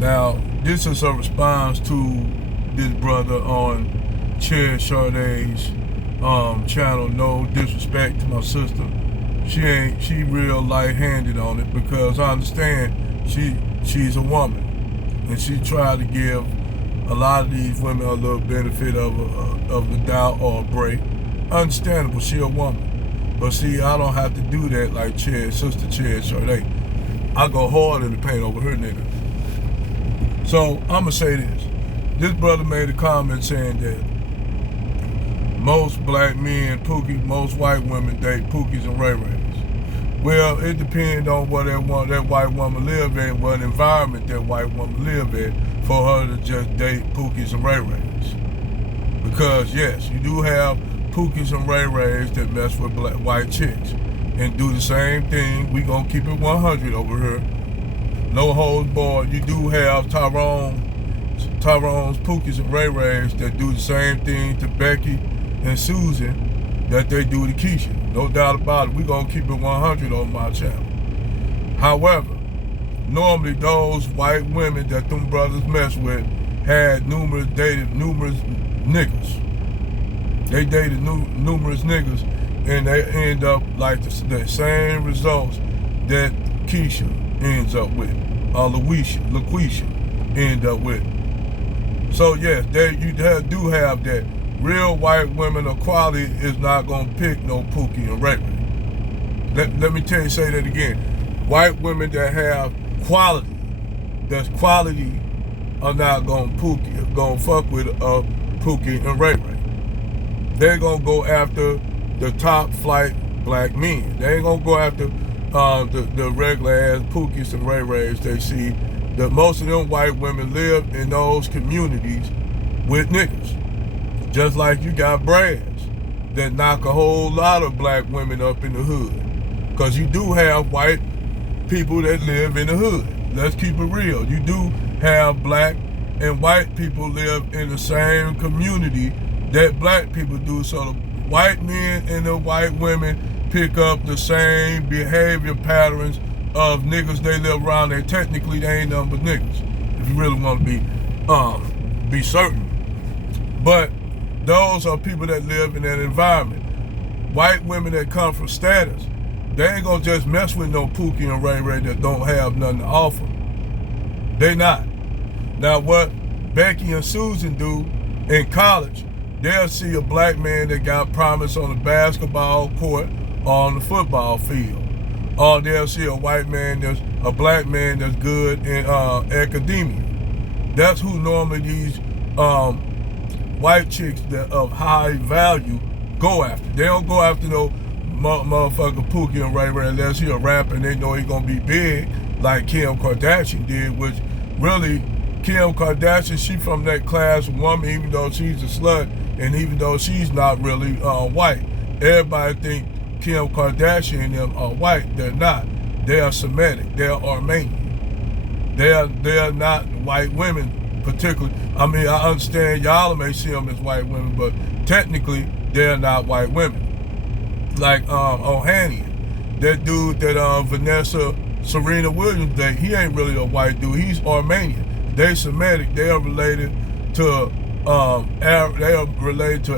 Now, this is a response to this brother on Chair Sade's channel. No disrespect to my sister. She real light-handed on it because I understand she's a woman. And she tried to give a lot of these women a little benefit of the doubt or a break. Understandable, she a woman. But see, I don't have to do that like Sister Chair Sade. I go hard in the paint over her nigga. So I'm gonna say this. This brother made a comment saying that most black men, most white women date Pookies and Ray Rays. Well, it depends on where that white woman live in, what environment that white woman live in, for her to just date Pookies and Ray Rays. Because yes, you do have Pookies and Ray Rays that mess with white chicks and do the same thing. We gonna keep it 100 over here. No holds barred. You do have Tyrone's Pookies and Ray Rays that do the same thing to Becky and Susan that they do to Keisha. No doubt about it. We gonna keep it 100 on my channel. However, normally those white women that them brothers mess with dated numerous niggas. They dated numerous niggas, and they end up like the same results that Keisha ends up with, or LaQuisha end up with. So yes, you do have that. Real white women of quality is not gonna pick no Pookie and Ray Ray. Let me say that again. White women that have quality, are not gonna fuck with Pookie and Ray Ray. They're gonna go after the top flight black men. They ain't gonna go after the regular ass Pookies and Ray Rays they see. That most of them white women live in those communities with niggas. Just like you got Brads that knock a whole lot of black women up in the hood. Because you do have white people that live in the hood. Let's keep it real. You do have black and white people live in the same community that black people do. So the white men and the white women pick up the same behavior patterns of niggas they live around. And technically they ain't nothing but niggas, if you really want to be certain. But those are people that live in that environment. White women that come from status, they ain't gonna just mess with no Pookie and Ray Ray that don't have nothing to offer. They not. Now what Becky and Susan do in college, they'll see a black man that got promise on the basketball court or on the football field. Or they'll see a black man that's good in academia. That's who normally these white chicks that of high value go after. They don't go after no motherfucker Pookie and Ray Ray unless he a rapper and they know he gonna be big like Kim Kardashian did, which really Kim Kardashian, she from that class of woman, even though she's a slut and even though she's not really white. Everybody think Kim Kardashian and them are white. They're not. They are Semitic. They are Armenian. They are not white women particularly. I mean, I understand y'all may see them as white women, but technically they're not white women. Like Ohanian, that dude that Serena Williams date, he ain't really a white dude. He's Armenian. They Semitic. They are related to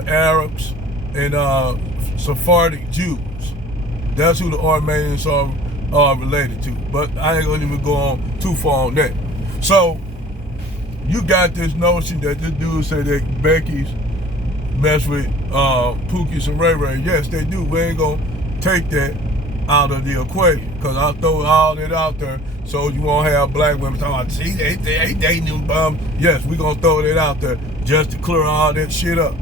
Arabs and Sephardic Jews. That's who the Armenians are related to. But I ain't gonna even go on too far on that. So you got this notion that this dude said that Becky's mess with Pookies and Ray Ray. Yes, they do. We ain't gonna take that out of the equation because I'll throw all that out there so you won't have black women talking, see, they dating them bums. Yes, we gonna throw that out there just to clear all that shit up.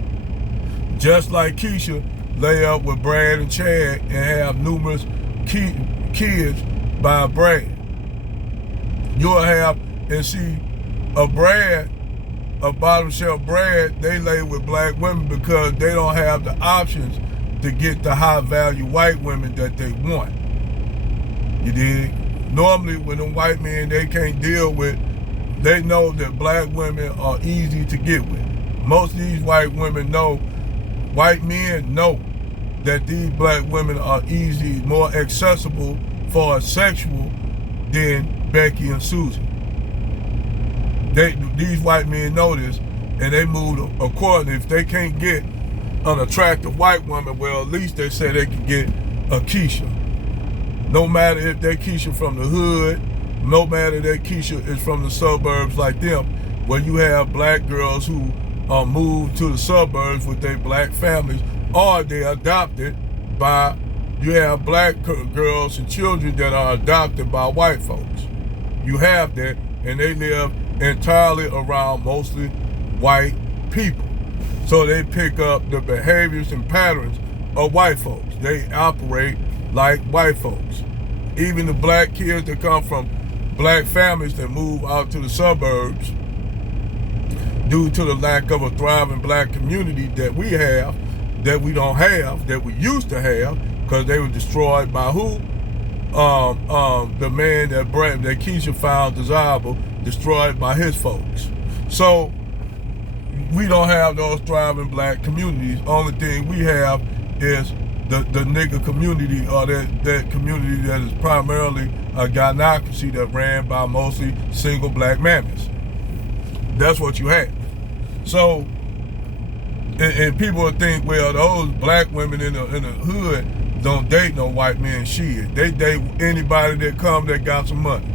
Just like Keisha lay up with Brad and Chad and have numerous kids by Brad. You'll have, and see, a bottom shelf Brad, they lay with black women because they don't have the options to get the high value white women that they want. You dig? Normally when them white men they can't deal with, they know that black women are easy to get with. Most of these white men know that these black women are easy, more accessible for a sexual than Becky and Susan. These white men know this, and they move accordingly. If they can't get an attractive white woman, well, at least they say they can get a Keisha. No matter if that Keisha from the hood, no matter that Keisha is from the suburbs like them, where you have black girls who moved to the suburbs with their black families, or they adopted by, you have black girls and children that are adopted by white folks. You have that, and they live entirely around mostly white people. So they pick up the behaviors and patterns of white folks. They operate like white folks. Even the black kids that come from black families that move out to the suburbs due to the lack of a thriving black community that we have, that we don't have, that we used to have, because they were destroyed by who? The man that Keisha found desirable, destroyed by his folks. So we don't have those thriving black communities. Only thing we have is the nigger community, or that community that is primarily a gynocracy that ran by mostly single black mammies. That's what you have. So, and people would think, well, those black women in the hood don't date no white men. Shit, they date anybody that come that got some money.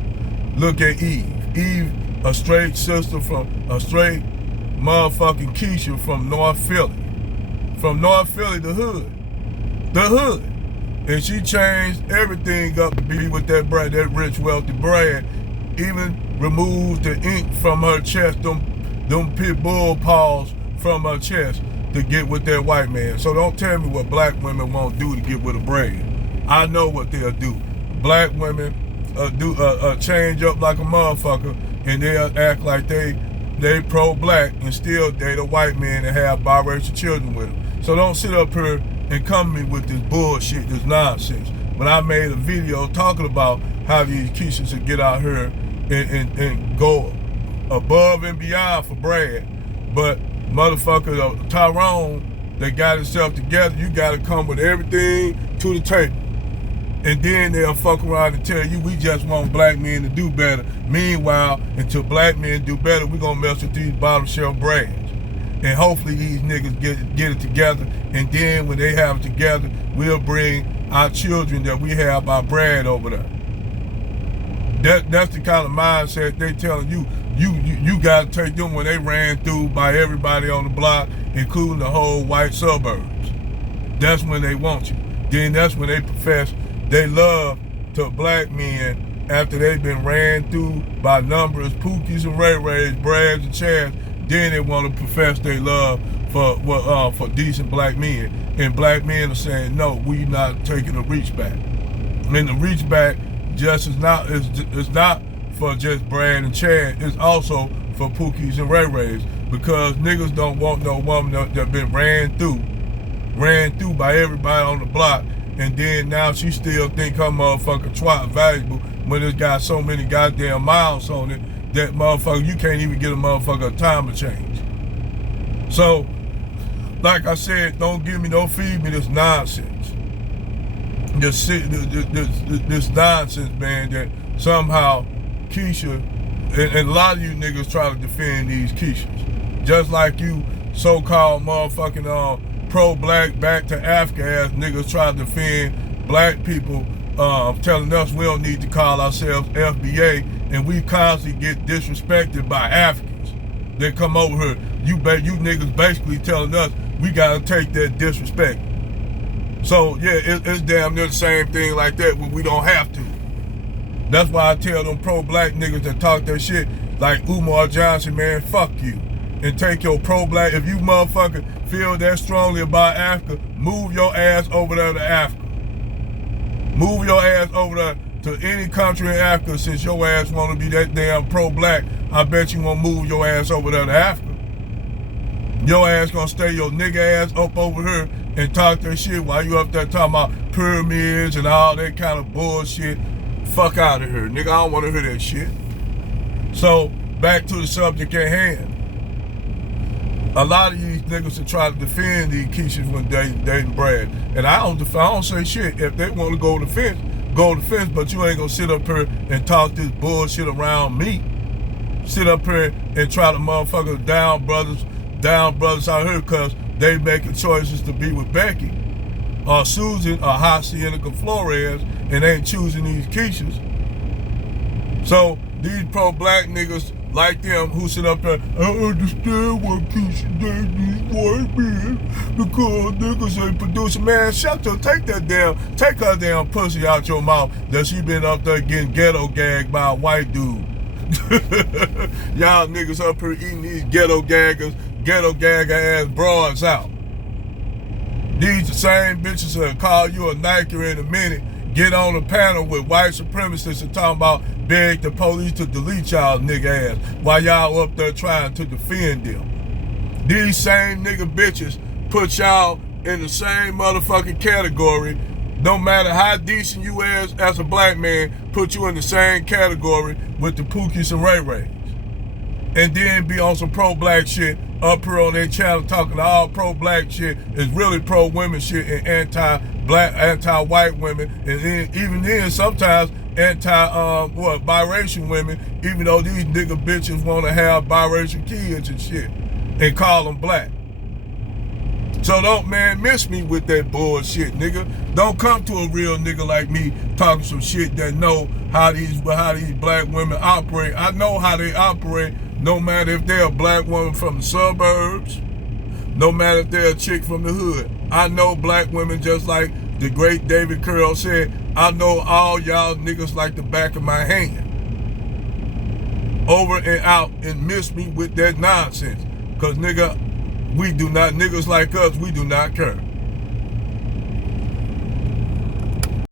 Look at Eve. Eve, a straight sister from a straight motherfucking Keisha from North Philly. From North Philly, the hood. And she changed everything up to be with that rich, wealthy Brad. Even removed the ink from her chest, them pit bull paws from her chest to get with that white man. So don't tell me what black women won't do to get with a Brad. I know what they'll do. Black women do change up like a motherfucker, and they'll act like they pro-black and still date a white man and have biracial children with them. So don't sit up here and come to me with this bullshit, this nonsense. But I made a video talking about how these Keishas should get out here and go above and beyond for Brad. But motherfucker, Tyrone, that got himself together, you gotta come with everything to the table. And then they'll fuck around and tell you, we just want black men to do better. Meanwhile, until black men do better, we're gonna mess with these bottom shelf Brads. And hopefully these niggas get it together. And then when they have it together, we'll bring our children that we have by Brad over there. That's the kind of mindset they telling you. You gotta take them when they ran through by everybody on the block, including the whole white suburbs. That's when they want you. Then that's when they profess they love to black men after they've been ran through by numbers, Pookies and Ray Rays, Brads and Chads. Then they want to profess they love for decent black men. And black men are saying, no, we not taking a reach back. And the reach back just is not for just Brad and Chad, it's also for Pookies and Ray Rays. Because niggas don't want no woman that been ran through by everybody on the block, and then now she still think her motherfucking twat valuable when it's got so many goddamn miles on it that motherfucker, you can't even get a motherfucker a timer change. So, like I said, don't feed me this nonsense. This nonsense, man, that somehow Keisha, and a lot of you niggas try to defend these Keishas. Just like you so-called motherfucking pro-black back to Africa ass niggas try to defend black people, telling us we don't need to call ourselves FBA, and we constantly get disrespected by Africans. They come over here, you niggas basically telling us we gotta take that disrespect. So yeah, it's damn near the same thing like that when we don't have to. That's why I tell them pro-black niggas that talk that shit like Umar Johnson, man, fuck you. And take your pro-black, if you motherfucker feel that strongly about Africa, move your ass over there to Africa. Move your ass over there to any country in Africa, since your ass want to be that damn pro-black. I bet you won't move your ass over there to Africa. Your ass gonna stay your nigga ass up over here and talk that shit while you up there talking about pyramids and all that kind of bullshit. Fuck out of here, nigga. I don't want to hear that shit. So, back to the subject at hand. A lot of these niggas will try to defend these Keishas when dating Brad. And I don't say shit. If they want to go to the fence, but you ain't gonna sit up here and talk this bullshit around me. sit up here and try to motherfucker down brothers out here because they making choices to be with Becky or Susan or Hacienda Flores and ain't choosing these Keishas. So these pro-black niggas like them who sit up there, I understand why Keisha dated these white men because niggas ain't producing. Man, take her damn pussy out your mouth that she been up there getting ghetto gagged by a white dude. Y'all niggas up here eating these ghetto gagger ass broads out. These the same bitches that call you a Nike in a minute, get on a panel with white supremacists and talking about beg the police to delete y'all nigga ass while y'all up there trying to defend them. These same nigga bitches put y'all in the same motherfucking category. No matter how decent you is as a black man, put you in the same category with the Pookies and Ray Rays. And then be on some pro-black shit up here on their channel talking all pro-black shit is really pro-women shit and anti-black, anti-white women. And then, even then sometimes biracial women, even though these nigga bitches want to have biracial kids and shit and call them black. So don't, man, miss me with that bullshit, nigga. Don't come to a real nigga like me talking some shit that know how these black women operate. I know how they operate, no matter if they're a black woman from the suburbs, no matter if they're a chick from the hood. I know black women just like the great David Curl said, I know all y'all niggas like the back of my hand. Over and out and miss me with that nonsense. Cause nigga, niggas like us, we do not care.